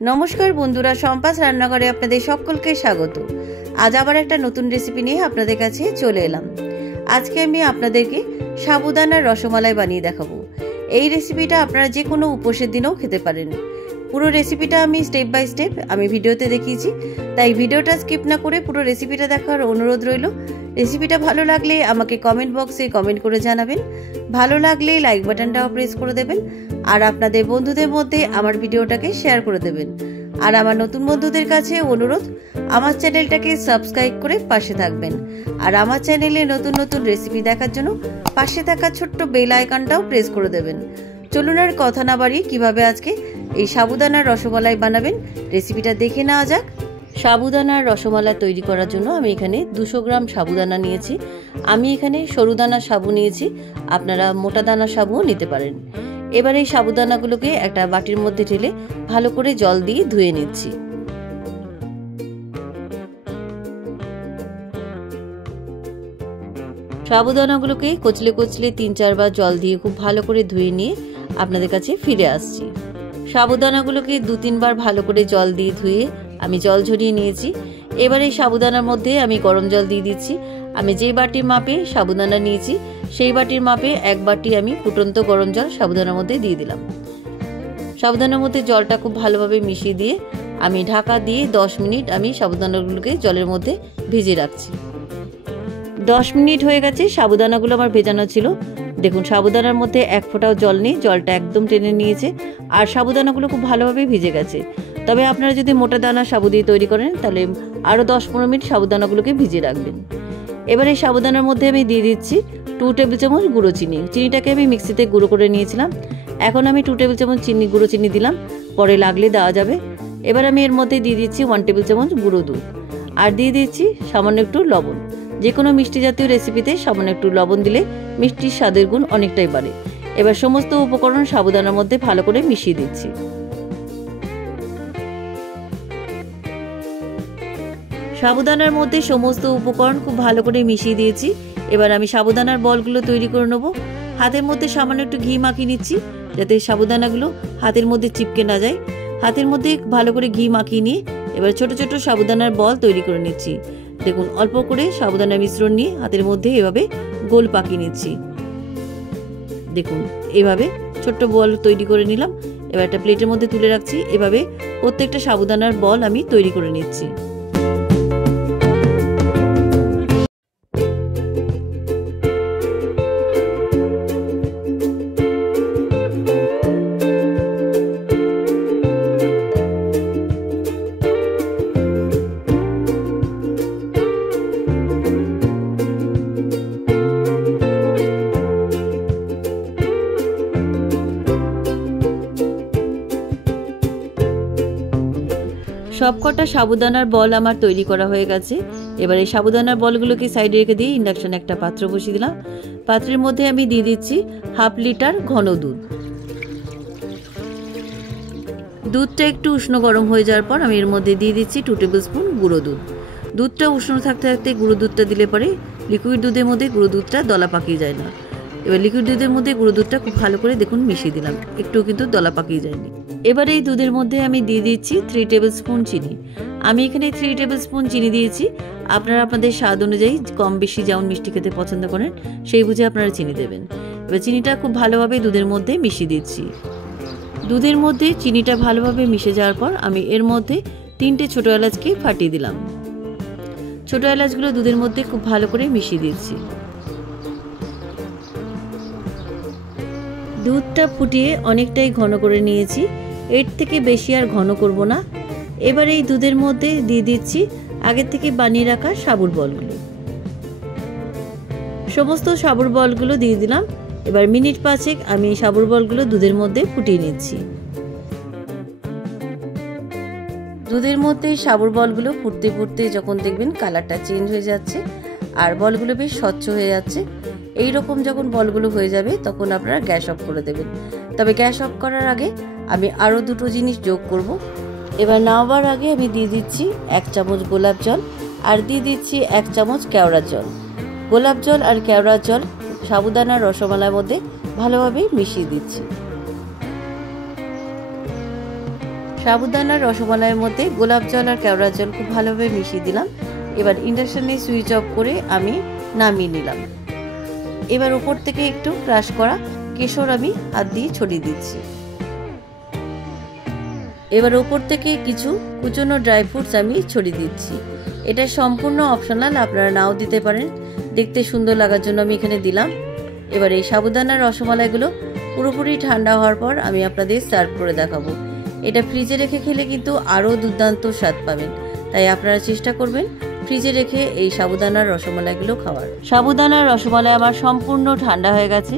নমস্কার বন্ধুরা, সম্পাস রান্নাঘরে আপনাদের সকলকে স্বাগত। আজ আবার একটা নতুন রেসিপি নিয়ে আপনাদের কাছে চলে এলাম। আজকে আমি আপনাদেরকে সাবুদানার রসমালাই বানিয়ে দেখাবো। এই রেসিপিটা আপনারা যে কোনো উপোসের দিনেও খেতে পারেন। পুরো রেসিপিটা আমি স্টেপ বাই স্টেপ ভিডিওতে দেখিয়েছি, তাই ভিডিওটা স্কিপ না করে পুরো রেসিপিটা দেখার অনুরোধ রইল। রেসিপিটা ভালো লাগলে আমাকে কমেন্ট বক্সে কমেন্ট করে জানাবেন। ভালো লাগলে লাইক বাটনটাও প্রেস করে দেবেন, আর আপনাদের বন্ধুদের মধ্যে আমার ভিডিওটাকে শেয়ার করে দেবেন। আর আমার নতুন বন্ধুদের কাছে অনুরোধ, আমার চ্যানেলটাকে সাবস্ক্রাইব করে পাশে থাকবেন। আর আমার চ্যানেলে নতুন নতুন রেসিপি দেখার জন্য পাশে থাকা ছোট্ট বেল আইকনটাও প্রেস করে দেবেন। চলুন আর কথা না বাড়িয়ে কিভাবে আজকে এই সাবুদানার রসমালাই বানাবেন রেসিপিটা দেখে নেওয়া যাক। সাবুদানার রসমালাই তৈরি করার জন্য আমি এখানে 200 গ্রাম সাবুদানা নিয়েছি। আমি এখানে সরু দানার সাবু নিয়েছি, আপনারা মোটা দানার সাবুও নিতে পারেন। এবার এই সাবুদানাগুলোকে একটা বাটির মধ্যে ঢেলে ভালো করে জল দিয়ে ধুয়ে নিচ্ছি। সাবুদানাগুলোকে কচলে কচলে 3-4 বার জল দিয়ে খুব ভালো করে ধুয়ে নিয়ে আপনাদের কাছে ফিরে আসছি। সাবুদানাগুলোকে 2-3 বার ভালো করে জল দিয়ে ধুয়ে আমি জল ঝরিয়ে নিয়েছি। এবার এই সাবুদানার মধ্যে আমি গরম জল দিয়ে দিচ্ছি। আমি যে বাটির মাপে সাবুদানা নিয়েছি সেই বাটির মাপে 1 বাটি আমি ফুটন্ত গরম জল সাবুদানার মধ্যে দিয়ে দিলাম। সাবুদানার মধ্যে জলটা খুব ভালোভাবে মিশিয়ে দিয়ে আমি ঢাকা দিয়ে 10 মিনিট আমি সাবুদানাগুলোকে জলের মধ্যে ভিজিয়ে রাখছি। 10 মিনিট হয়ে গেছে, সাবুদানাগুলো আমার ভেজানো ছিল। দেখুন সাবুদানার মধ্যে 1 ফোঁটাও জল নেই, জলটা একদম টেনে নিয়েছে আর সাবুদানাগুলো খুব ভালোভাবে ভিজে গেছে। তবে আপনারা যদি মোটা দানা সাবু দিয়ে তৈরি করেন তাহলে আরও 10-15 মিনিট সাবুদানাগুলোকে ভিজিয়ে রাখবেন। এবার এই সাবুদানার মধ্যে আমি দিয়ে দিচ্ছি 2 টেবিল চামচ গুঁড়ো চিনি। চিনিটাকে আমি মিক্সিতে গুঁড়ো করে নিয়েছিলাম। এখন আমি 2 টেবিল চামচ গুঁড়ো চিনি দিলাম, পরে লাগলে দেওয়া যাবে। এবার আমি এর মধ্যে দিয়ে দিচ্ছি 1 টেবিল চামচ গুঁড়ো দুধ, আর দিয়ে দিচ্ছি সামান্য একটু লবণ। যে কোনো মিষ্টি জাতীয় রেসিপিতে সামান্য একটু লবণ দিলে মিষ্টির স্বাদের গুণ অনেকটাই বাড়ে। এবার সমস্ত উপকরণ সাবুদানার মধ্যে ভালো করে মিশিয়ে দিচ্ছি। সাবুদানার মধ্যে সমস্ত উপকরণ খুব ভালো করে মিশিয়ে দিয়েছি। এবার আমি সাবুদানার বলগুলো তৈরি করে নেব। হাতের মধ্যে সামান্য একটু ঘি মাখিয়ে নিচ্ছি, যাতে সাবুদানাগুলো হাতের মধ্যে চিপকে না যায়। হাতের মধ্যে ভালো করে ঘি মাখিয়ে নিয়ে এবার ছোট ছোট সাবুদানার বল তৈরি করে নিচ্ছি। দেখুন অল্প করে সাবুদানার মিশ্রণ নিয়ে হাতের মধ্যে এভাবে গোল পাকিয়ে নিচ্ছি। দেখুন এভাবে ছোট্ট বল তৈরি করে নিলাম। এবার একটা প্লেটের মধ্যে তুলে রাখছি। এভাবে প্রত্যেকটা সাবুদানার বল আমি তৈরি করে নিচ্ছি। সবকটা সাবুদানার বল আমার তৈরি করা হয়ে গেছে। এবার এই সাবুদানার বলগুলোকে সাইডে রেখে দিয়ে ইন্ডাকশনে একটা পাত্র বসিয়ে দিলাম। পাত্রের মধ্যে আমি দিয়ে দিচ্ছি 1/2 লিটার ঘন দুধ। দুধটা একটু উষ্ণ গরম হয়ে যাওয়ার পর আমি এর মধ্যে দিয়ে দিচ্ছি 2 টেবিল স্পুন গুঁড়ো দুধ। দুধটা উষ্ণ থাকতে থাকতে গুঁড়ো দুধটা দিলে পরে লিকুইড দুধের মধ্যে গুঁড়ো দুধটা দলা পাকিয়ে যায় না। এবার লিকুইড দুধের মধ্যে গুঁড়ো দুধটা খুব ভালো করে দেখুন মিশিয়ে দিলাম, একটু কিন্তু দলা পাকিয়ে যায়নি। এবার এই দুধের মধ্যে আমি দিয়ে দিচ্ছি 3 টেবিল স্পুন চিনি। আমি এখানে 3 টেবিল স্পুন চিনি দিয়েছি। আপনারা আপনাদের স্বাদ অনুযায়ী কম বেশি যেমন মিষ্টি খেতে পছন্দ করেন সেই বুঝে আপনারা চিনি দেবেন। এবার চিনিটা খুব ভালোভাবে দুধের মধ্যে মিশিয়ে দিচ্ছি। দুধের মধ্যে চিনিটা ভালোভাবে মিশে যাওয়ার পর আমি এর মধ্যে 3টে ছোট এলাচকে ফাটিয়ে দিলাম। ছোট এলাচগুলো দুধের মধ্যে খুব ভালো করে মিশিয়ে দিচ্ছি। দুধটা ফুটিয়ে অনেকটাই ঘন করে নিয়েছি, এর থেকে বেশি আর ঘন করব না। এবার এই দুধের মধ্যে দিয়ে দিচ্ছি আগের থেকে বানিয়ে রাখা সাবুর বলগুলো। সমস্ত সাবুর বলগুলো দিয়ে দিলাম। এবার মিনিট 5 আমি সাবুর বলগুলো দুধের মধ্যে ফুটিয়ে নিচ্ছি। দুধের মধ্যে সাবুর বলগুলো ফুটতে ফুটতে যখন দেখবেন কালারটা চেঞ্জ হয়ে যাচ্ছে আর বলগুলো বেশ স্বচ্ছ হয়ে যাচ্ছে, এই রকম যখন বলগুলো হয়ে যাবে তখন আপনারা গ্যাস অফ করে দেবেন। তবে গ্যাস অফ করার আগে আমি আরও 2টো জিনিস যোগ করব। এবার নামাবার আগে আমি দিয়ে দিচ্ছি 1 চামচ গোলাপ জল, আর দিয়ে দিচ্ছি 1 চামচ কেওড়ার জল। গোলাপ জল আর কেওড়ার জল সাবুদানার রসমালাইয়ের মধ্যে ভালোভাবে মিশিয়ে দিচ্ছি। সাবুদানার রসমালাইয়ের মধ্যে গোলাপ জল আর কেওড়া জল খুব ভালোভাবে মিশিয়ে দিলাম। এবার ইন্ডাকশনে সুইচ অফ করে আমি নামিয়ে নিলাম। এবার উপর থেকে একটু ক্রাশ করা কেশর আমি হাত দিয়ে ছড়িয়ে দিচ্ছি। এবার উপর থেকে কিছু কুচনো ড্রাই ফ্রুটস আমি ছড়িয়ে দিচ্ছি। এটা সম্পূর্ণ অপশনাল, আপনারা নাও দিতে পারেন, দেখতে সুন্দর লাগার জন্য আমি এখানে দিলাম। এবার এই সাবুদানার রসমালাইগুলো পুরোপুরি ঠান্ডা হওয়ার পর আমি আপনাদের সার্ভ করে দেখাবো। এটা ফ্রিজে রেখে খেলে কিন্তু আরও দুর্দান্ত স্বাদ পাবেন, তাই আপনারা চেষ্টা করবেন ফ্রিজে রেখে এই সাবুদানার রসমালাইগুলো খাওয়ার। সাবুদানার রসমালাই আমার সম্পূর্ণ ঠান্ডা হয়ে গেছে।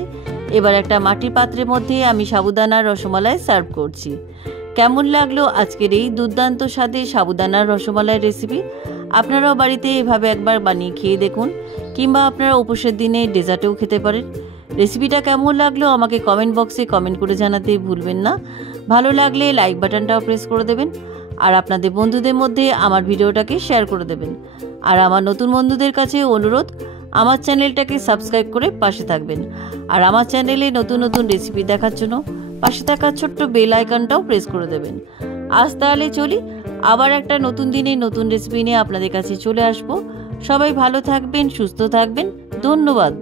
এবার একটা মাটির পাত্রের মধ্যে আমি সাবুদানার রসমালাই সার্ভ করছি। কেমন লাগলো আজকের এই দুর্দান্ত স্বাদের সাবুদানার রসমালাই রেসিপি? আপনারাও বাড়িতে এভাবে একবার বানিয়ে খেয়ে দেখুন, কিংবা আপনারা উপোসের দিনে ডেজার্টেও খেতে পারেন। রেসিপিটা কেমন লাগলো আমাকে কমেন্ট বক্সে কমেন্ট করে জানাতে ভুলবেন না। ভালো লাগলে লাইক বাটনটাও প্রেস করে দেবেন, আর আপনাদের বন্ধুদের মধ্যে আমার ভিডিওটাকে শেয়ার করে দেবেন। আর আমার নতুন বন্ধুদের কাছে অনুরোধ, আমার চ্যানেলটাকে সাবস্ক্রাইব করে পাশে থাকবেন। আর আমার চ্যানেলে নতুন নতুন রেসিপি দেখার জন্য পাশে থাকা ছোট্ট বেল আইকনটাও প্রেস করে দেবেন। আজ তাহলে চলি, আবার একটা নতুন দিনে নতুন রেসিপি নিয়ে আপনাদের কাছে চলে আসবো। সবাই ভালো থাকবেন, সুস্থ থাকবেন। ধন্যবাদ।